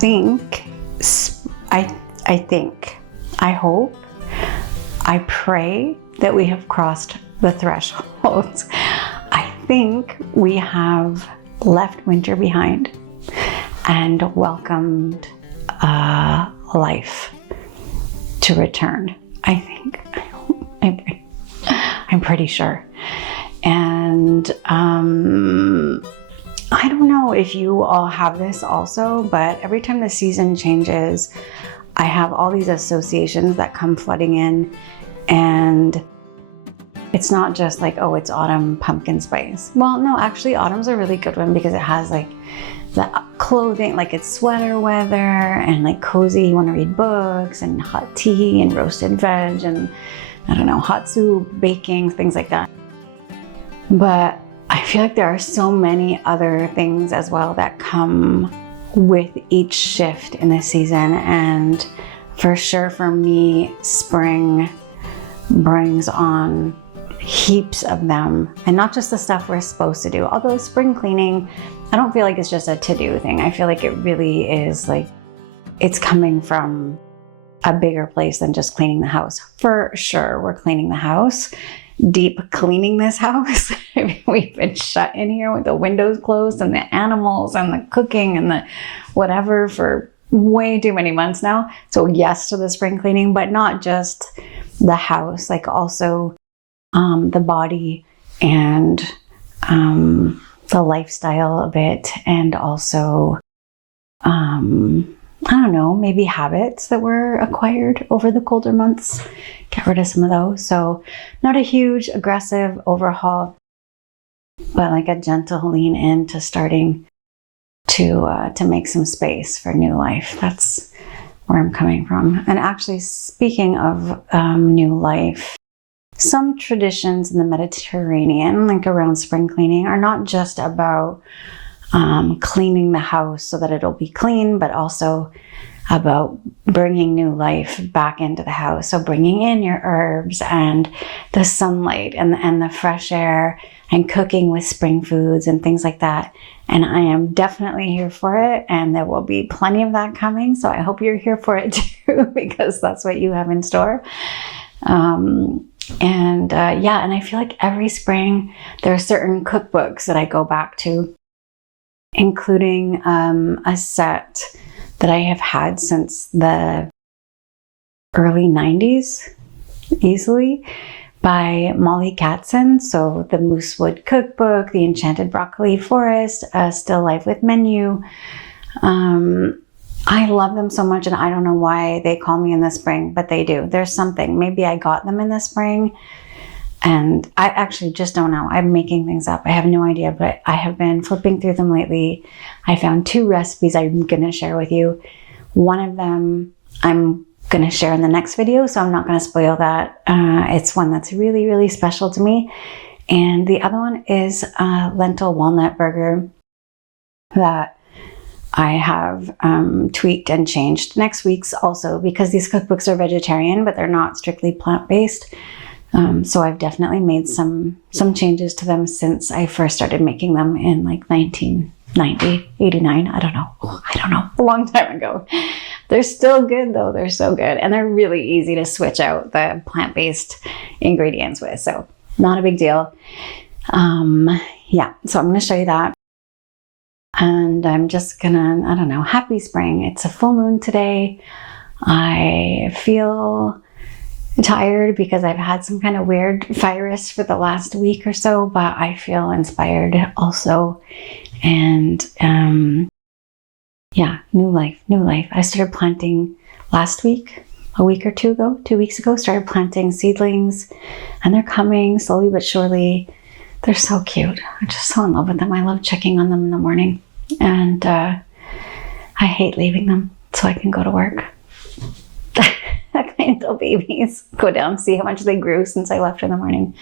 think, I hope, I pray that we have crossed the thresholds. I think we have left winter behind and welcomed life to return. I think, I'm pretty sure. And I don't know if you all have this also, but every time the season changes, I have all these associations that come flooding in, and it's not just like, oh, it's autumn pumpkin spice. Well, no, actually autumn's a really good one because it has like the clothing, like it's sweater weather and like cozy, you want to read books and hot tea and roasted veg and I don't know, hot soup, baking, things like that. But I feel like there are so many other things as well that come with each shift in the season. And for sure for me, spring brings on heaps of them, and not just the stuff we're supposed to do. Although spring cleaning, I don't feel like it's just a to-do thing. I feel like it really is like, it's coming from a bigger place than just cleaning the house. For sure, we're cleaning the house, deep cleaning this house. We've been shut in here with the windows closed and the animals and the cooking and the whatever for way too many months now. So yes to the spring cleaning, but not just the house, like also the body and the lifestyle a bit, and also I don't know, maybe habits that were acquired over the colder months. Get rid of some of those. So not a huge aggressive overhaul, but like a gentle lean into starting to make some space for new life. That's where I'm coming from. And actually, speaking of new life, some traditions in the Mediterranean, like around spring cleaning, are not just about cleaning the house so that it'll be clean, but also about bringing new life back into the house. So bringing in your herbs and the sunlight and the fresh air and cooking with spring foods and things like that. And I am definitely here for it, and there will be plenty of that coming. So I hope you're here for it too, because that's what you have in store. And I feel like every spring there are certain cookbooks that I go back to, including a set that I have had since the early 90s, easily, by Molly Katzen. So the Moosewood Cookbook, the Enchanted Broccoli Forest, Still Life with Menu. I love them so much, and I don't know why they call me in the spring, but they do. There's something. Maybe I got them in the spring, and I actually just don't know. I'm making things up. I have no idea, but I have been flipping through them lately. I found 2 recipes I'm going to share with you. One of them I'm going to share in the next video, so I'm not going to spoil that. It's one that's really, really special to me. And the other one is a lentil walnut burger that I have tweaked and changed next week's also, because these cookbooks are vegetarian, but they're not strictly plant-based. So I've definitely made some changes to them since I first started making them in like 1990, 89. I don't know, a long time ago. They're still good though. They're so good. And they're really easy to switch out the plant-based ingredients with. So not a big deal. Yeah, so I'm going to show you that. And I'm just gonna, I don't know, happy spring. It's a full moon today. I feel tired because I've had some kind of weird virus for the last week or so, but I feel inspired also. And yeah, new life. I started planting last week, a week or 2 weeks ago, started planting seedlings, and they're coming slowly but surely. They're so cute. I'm just so in love with them. I love checking on them in the morning, and I hate leaving them so I can go to work. Like my little babies. Go down, see how much they grew since I left in the morning.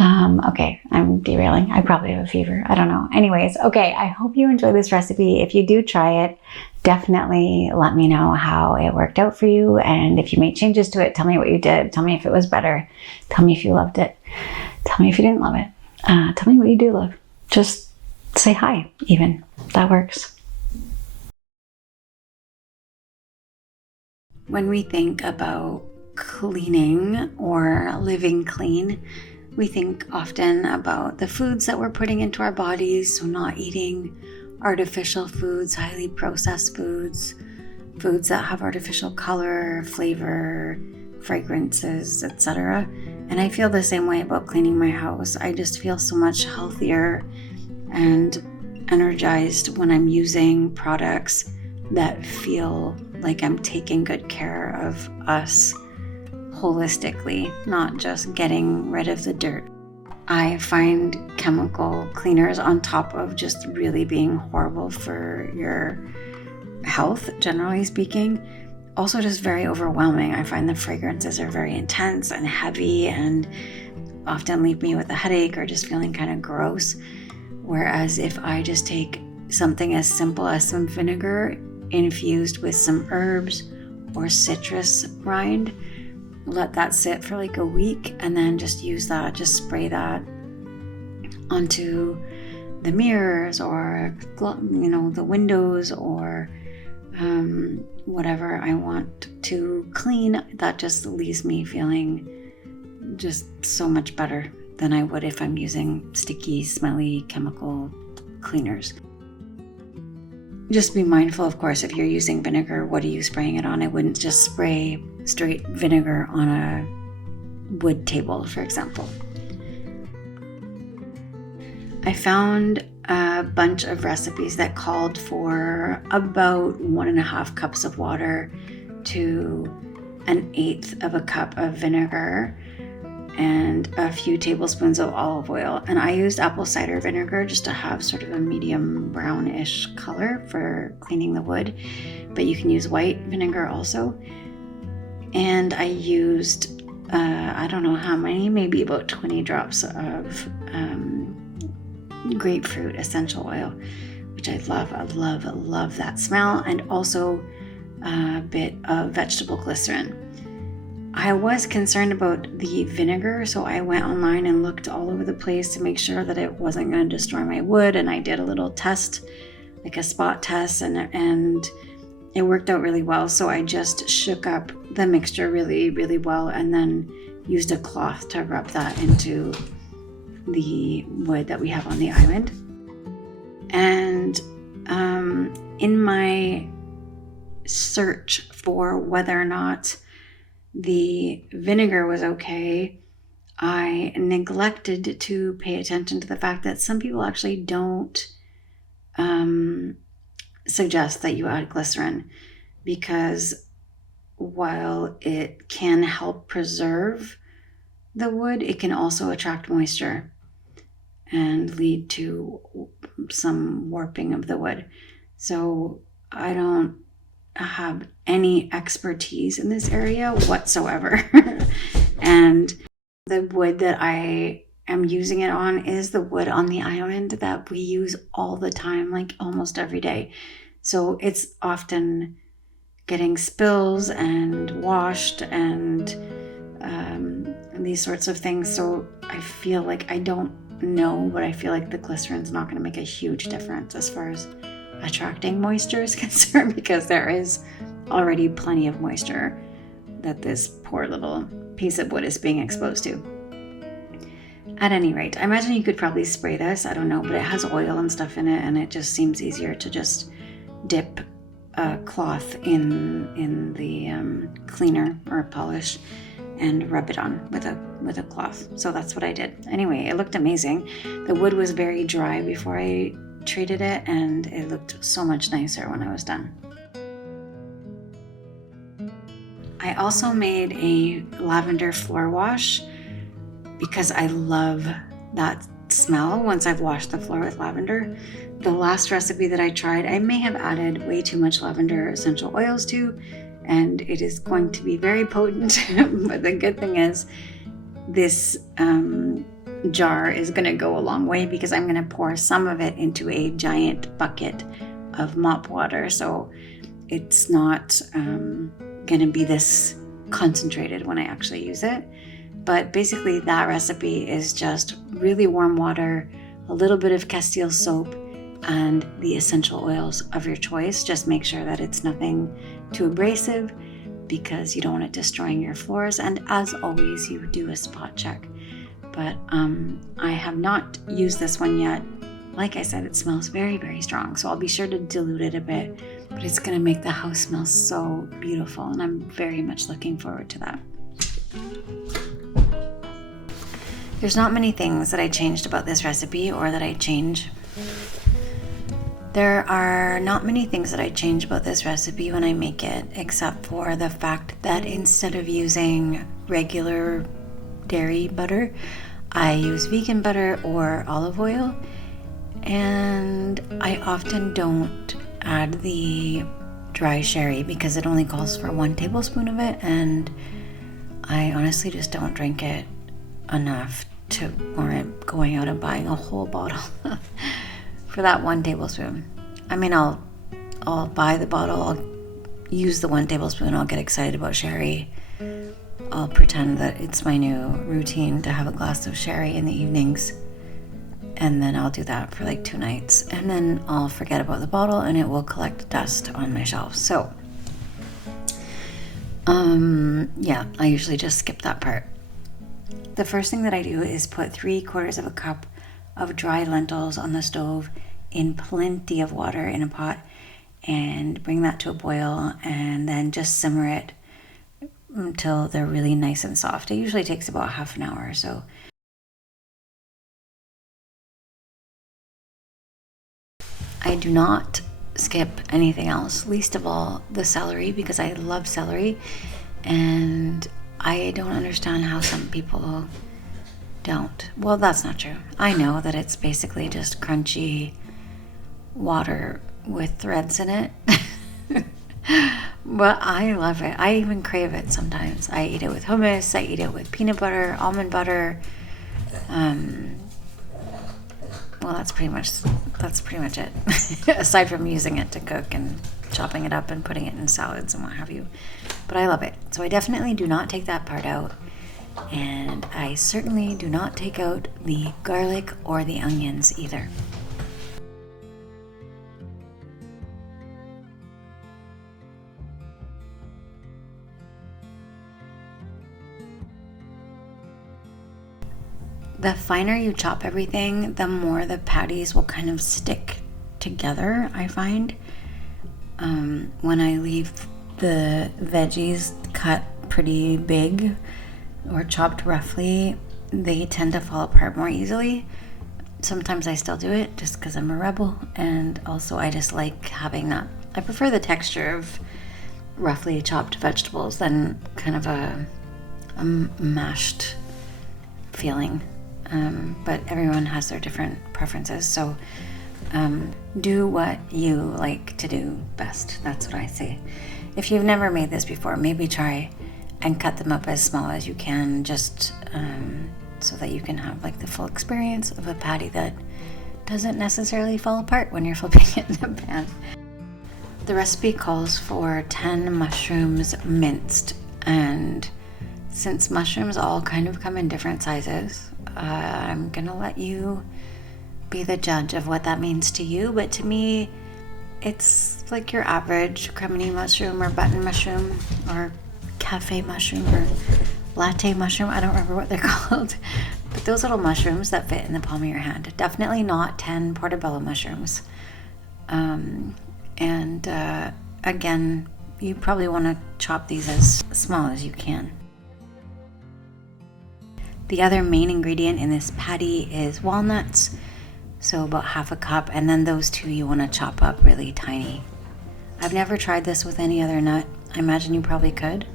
Okay, I'm derailing. I probably have a fever. I don't know. Anyways, okay, I hope you enjoy this recipe. If you do try it, definitely let me know how it worked out for you. And if you made changes to it, tell me what you did. Tell me if it was better. Tell me if you loved it. Tell me if you didn't love it. Tell me what you do love. Just say hi, even. That works. When we think about cleaning or living clean, we think often about the foods that we're putting into our bodies, so not eating artificial foods, highly processed foods, foods that have artificial color, flavor, fragrances, etc. And I feel the same way about cleaning my house. I just feel so much healthier and energized when I'm using products that feel like I'm taking good care of us holistically, not just getting rid of the dirt. I find chemical cleaners, on top of just really being horrible for your health, generally speaking, also just very overwhelming. I find the fragrances are very intense and heavy and often leave me with a headache or just feeling kind of gross. Whereas if I just take something as simple as some vinegar infused with some herbs or citrus rind, let that sit for like a week, and then just use that, just spray that onto the mirrors or the windows or whatever I want to clean, that just leaves me feeling just so much better than I would if I'm using sticky, smelly chemical cleaners. Just be mindful, of course, if you're using vinegar, what are you spraying it on? I wouldn't just spray straight vinegar on a wood table, for example. I found a bunch of recipes that called for about 1.5 cups of water to 1/8 of a cup of vinegar and a few tablespoons of olive oil. And I used apple cider vinegar just to have sort of a medium brownish color for cleaning the wood, but you can use white vinegar also. And I used, I don't know how many, maybe about 20 drops of grapefruit essential oil, which I love. I love that smell, and also a bit of vegetable glycerin. I was concerned about the vinegar, so I went online and looked all over the place to make sure that it wasn't going to destroy my wood, and I did a little test, like a spot test, and it worked out really well. So I just shook up the mixture really, really well, and then used a cloth to rub that into the wood that we have on the island. And in my search for whether or not the vinegar was okay, I neglected to pay attention to the fact that some people actually don't suggest that you add glycerin, because while it can help preserve the wood, it can also attract moisture and lead to some warping of the wood. So I don't have any expertise in this area whatsoever. And the wood that I am using it on is the wood on the island that we use all the time, like almost every day. So it's often getting spills and washed and these sorts of things. So I feel like, I don't know, but I feel like the glycerin's not going to make a huge difference as far as attracting moisture is concerned, because there is already plenty of moisture that this poor little piece of wood is being exposed to. At any rate, I imagine you could probably spray this, I don't know, but it has oil and stuff in it, and it just seems easier to just dip a cloth in the cleaner or polish and rub it on with a cloth. So that's what I did. Anyway, it looked amazing. The wood was very dry before I treated it, and it looked so much nicer when I was done. I also made a lavender floor wash because I love that smell once I've washed the floor with lavender. The last recipe that I tried, I may have added way too much lavender essential oils to, and it is going to be very potent. But the good thing is this jar is going to go a long way, because I'm going to pour some of it into a giant bucket of mop water. So it's not going to be this concentrated when I actually use it. But basically that recipe is just really warm water, a little bit of Castile soap, and the essential oils of your choice. Just make sure that it's nothing too abrasive. because you don't want it destroying your floors. And as always, you do a spot check. But I have not used this one yet. Like I said, it smells very, very strong. So I'll be sure to dilute it a bit, but it's gonna make the house smell so beautiful. And I'm very much looking forward to that. There's not many things that I changed about this recipe or that I change. There are not many things that I change about this recipe when I make it, except for the fact that instead of using regular dairy butter, I use vegan butter or olive oil. And I often don't add the dry sherry because it only calls for 1 tablespoon of it, and I honestly just don't drink it enough to warrant going out and buying a whole bottle for that 1 tablespoon. I mean, I'll buy the bottle, I'll use the 1 tablespoon, I'll get excited about sherry. I'll pretend that it's my new routine to have a glass of sherry in the evenings, and then I'll do that for like 2 nights, and then I'll forget about the bottle and it will collect dust on my shelf. So yeah, I usually just skip that part. The first thing that I do is put 3/4 of a cup of dry lentils on the stove in plenty of water in a pot and bring that to a boil, and then just simmer it until they're really nice and soft. It usually takes about half an hour or so. I do not skip anything else, least of all the celery, because I love celery, and I don't understand how some people don't. Well, that's not true. I know that it's basically just crunchy water with threads in it. But I love it. I even crave it sometimes. I eat it with hummus, I eat it with peanut butter, almond butter. Well, that's pretty much it. Aside from using it to cook and chopping it up and putting it in salads and what have you. But I love it. So I definitely do not take that part out. And I certainly do not take out the garlic or the onions either. The finer you chop everything, the more the patties will kind of stick together, I find. When I leave the veggies cut pretty big or chopped roughly, they tend to fall apart more easily. Sometimes I still do it just because I'm a rebel, and also I just like having that. I prefer the texture of roughly chopped vegetables than kind of a mashed feeling. But everyone has their different preferences, so do what you like to do best. That's what I say. If you've never made this before, maybe try and cut them up as small as you can, just so that you can have like the full experience of a patty that doesn't necessarily fall apart when you're flipping it in the pan. The recipe calls for 10 mushrooms minced, and since mushrooms all kind of come in different sizes, I'm gonna let you be the judge of what that means to you, but to me it's like your average cremini mushroom or button mushroom or cafe mushroom or latte mushroom. I don't remember what they're called, but those little mushrooms that fit in the palm of your hand. Definitely not 10 portobello mushrooms. Again, you probably want to chop these as small as you can. The other main ingredient in this patty is walnuts, so about half a cup, and then those two you want to chop up really tiny. I've never tried this with any other nut. I imagine you probably could.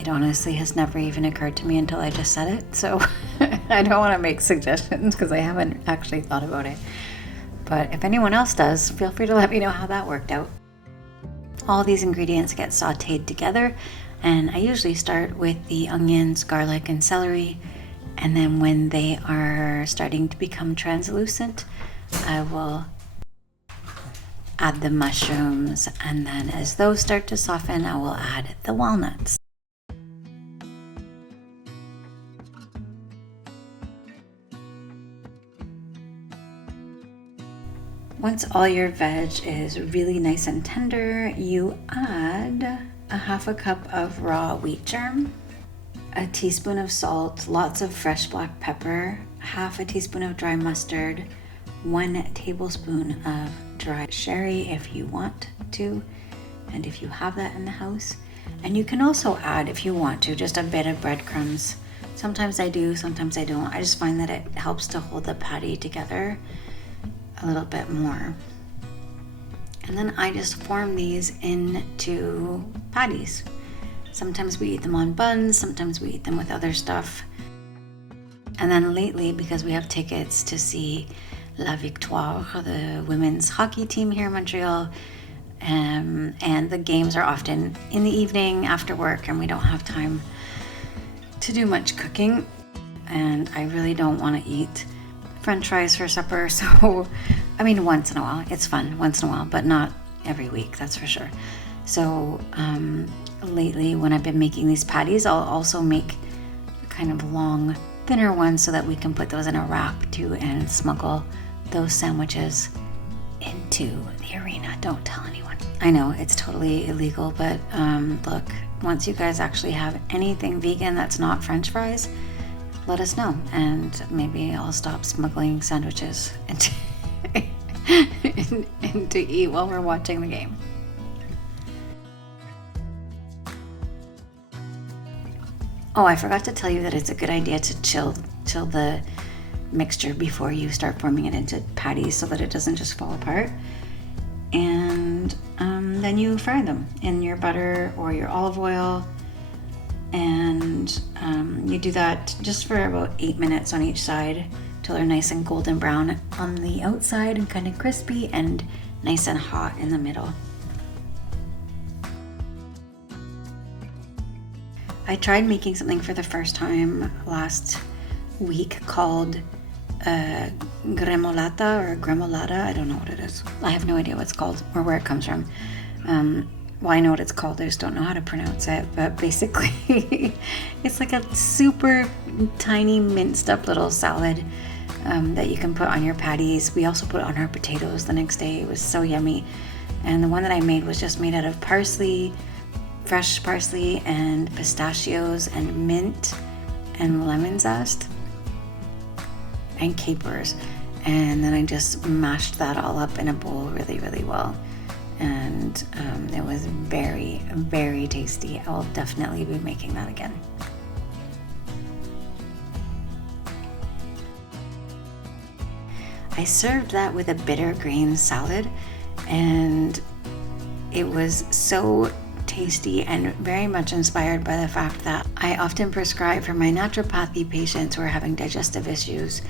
It honestly has never even occurred to me until I just said it, so I don't want to make suggestions because I haven't actually thought about it. But if anyone else does, feel free to let me know how that worked out. All these ingredients get sauteed together, and I usually start with the onions, garlic, and celery, and then when they are starting to become translucent, I will add the mushrooms, and then as those start to soften, I will add the walnuts. Once all your veg is really nice and tender, you add a half a cup of raw wheat germ, a teaspoon of salt, lots of fresh black pepper, half a teaspoon of dry mustard, 1 tablespoon of dry sherry if you want to, and if you have that in the house. And you can also add, if you want to, just a bit of breadcrumbs. Sometimes I do, sometimes I don't. I just find that it helps to hold the patty together a little bit more. And then I just form these into patties. Sometimes we eat them on buns, sometimes we eat them with other stuff. And then lately, because we have tickets to see La Victoire, the women's hockey team here in Montreal, and the games are often in the evening after work, and we don't have time to do much cooking, and I really don't want to eat French fries for supper. So I mean, once in a while it's fun, once in a while, but not every week, that's for sure. So lately, when I've been making these patties, I'll also make kind of long, thinner ones so that we can put those in a wrap too and smuggle those sandwiches into the arena. Don't tell anyone. I know it's totally illegal, but look, once you guys actually have anything vegan that's not French fries, let us know, and maybe I'll stop smuggling sandwiches and to eat while we're watching the game. Oh, I forgot to tell you that it's a good idea to chill the mixture before you start forming it into patties so that it doesn't just fall apart. And then you fry them in your butter or your olive oil, and you do that just for about 8 minutes on each side till they're nice and golden brown on the outside and kind of crispy and nice and hot in the middle. I tried making something for the first time last week called Gremolata or Gremolata. I don't know what it is. I have no idea what it's called or where it comes from. Well, I know what it's called, I just don't know how to pronounce it. But basically, it's like a super tiny minced up little salad that you can put on your patties. We also put it on our potatoes the next day. It was so yummy. And the one that I made was just made out of parsley, fresh parsley, and pistachios, and mint, and lemon zest, and capers. And then I just mashed that all up in a bowl really, really well. And it was very, very tasty. I will definitely be making that again. I served that with a bitter green salad, and it was so tasty and very much inspired by the fact that I often prescribe for my naturopathy patients who are having digestive issues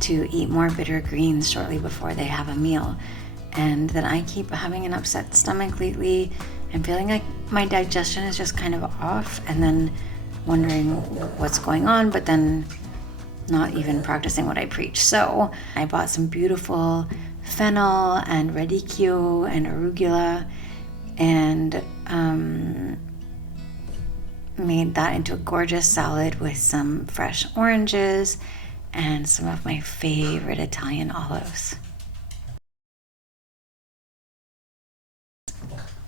to eat more bitter greens shortly before they have a meal. And then I keep having an upset stomach lately and feeling like my digestion is just kind of off, and then wondering what's going on, but then not even practicing what I preach. So I bought some beautiful fennel and radicchio and arugula, and made that into a gorgeous salad with some fresh oranges and some of my favorite Italian olives.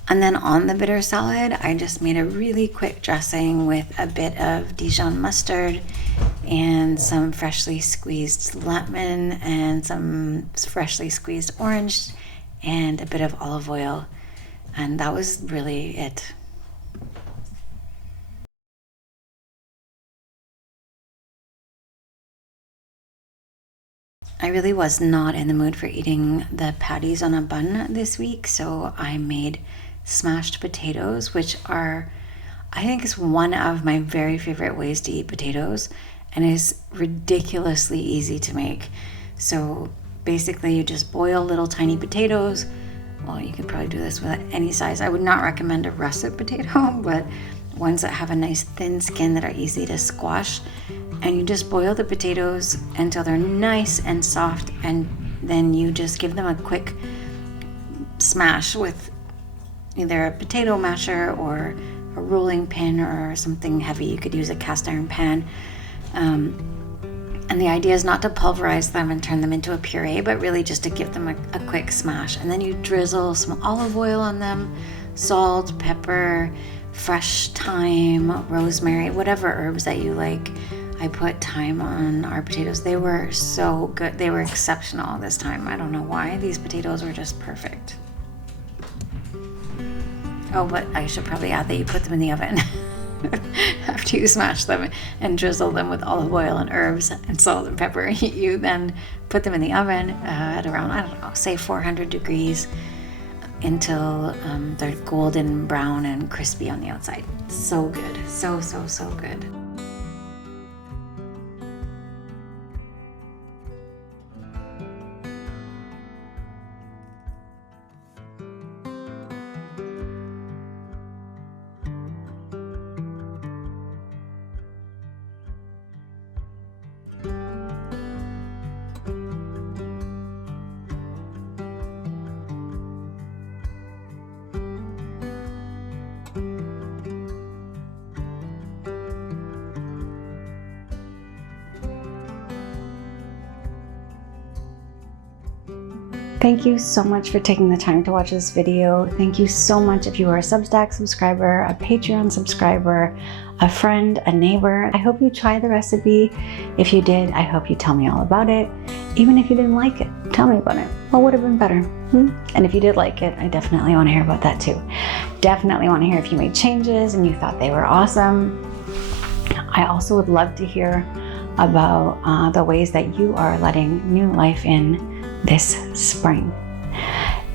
And then on the bitter salad, I just made a really quick dressing with a bit of Dijon mustard and some freshly squeezed lemon and some freshly squeezed orange and a bit of olive oil. And that was really it. I really was not in the mood for eating the patties on a bun this week, so I made smashed potatoes, which are, I think, is one of my very favorite ways to eat potatoes, and is ridiculously easy to make. So basically you just boil little tiny potatoes. Well, you could probably do this with any size. I would not recommend a russet potato, but ones that have a nice thin skin that are easy to squash. And you just boil the potatoes until they're nice and soft, and then you just give them a quick smash with either a potato masher or a rolling pin or something heavy. You could use a cast iron pan. And the idea is not to pulverize them and turn them into a puree, but really just to give them a quick smash. And then you drizzle some olive oil on them, salt, pepper, fresh thyme, rosemary, whatever herbs that you like. I put thyme on our potatoes. They were so good. They were exceptional this time. I don't know why. These potatoes were just perfect. Oh, but I should probably add that you put them in the oven after you smash them and drizzle them with olive oil and herbs and salt and pepper. You then put them in the oven at around, I don't know, say 400 degrees until they're golden brown and crispy on the outside. So good. So good. Thank you so much for taking the time to watch this video. Thank you so much if you are a Substack subscriber, a Patreon subscriber, a friend, a neighbor. I hope you try the recipe. If you did, I hope you tell me all about it. Even if you didn't like it, tell me about it. What would have been better? And if you did like it, I definitely want to hear about that too. Definitely want to hear if you made changes and you thought they were awesome. I also would love to hear about the ways that you are letting new life in this spring.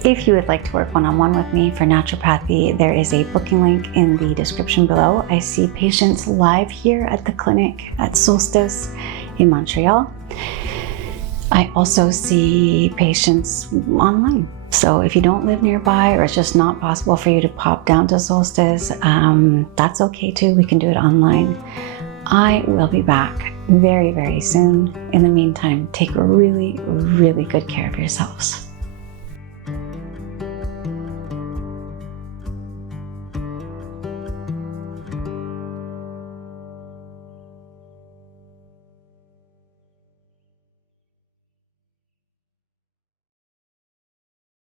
If you would like to work one-on-one with me for naturopathy, there is a booking link in the description below. I see patients live here at the clinic at Solstice in Montreal. I also see patients online. So if you don't live nearby or it's just not possible for you to pop down to Solstice, that's okay too. We can do it online. I will be back very, very soon. In the meantime, take really, really good care of yourselves.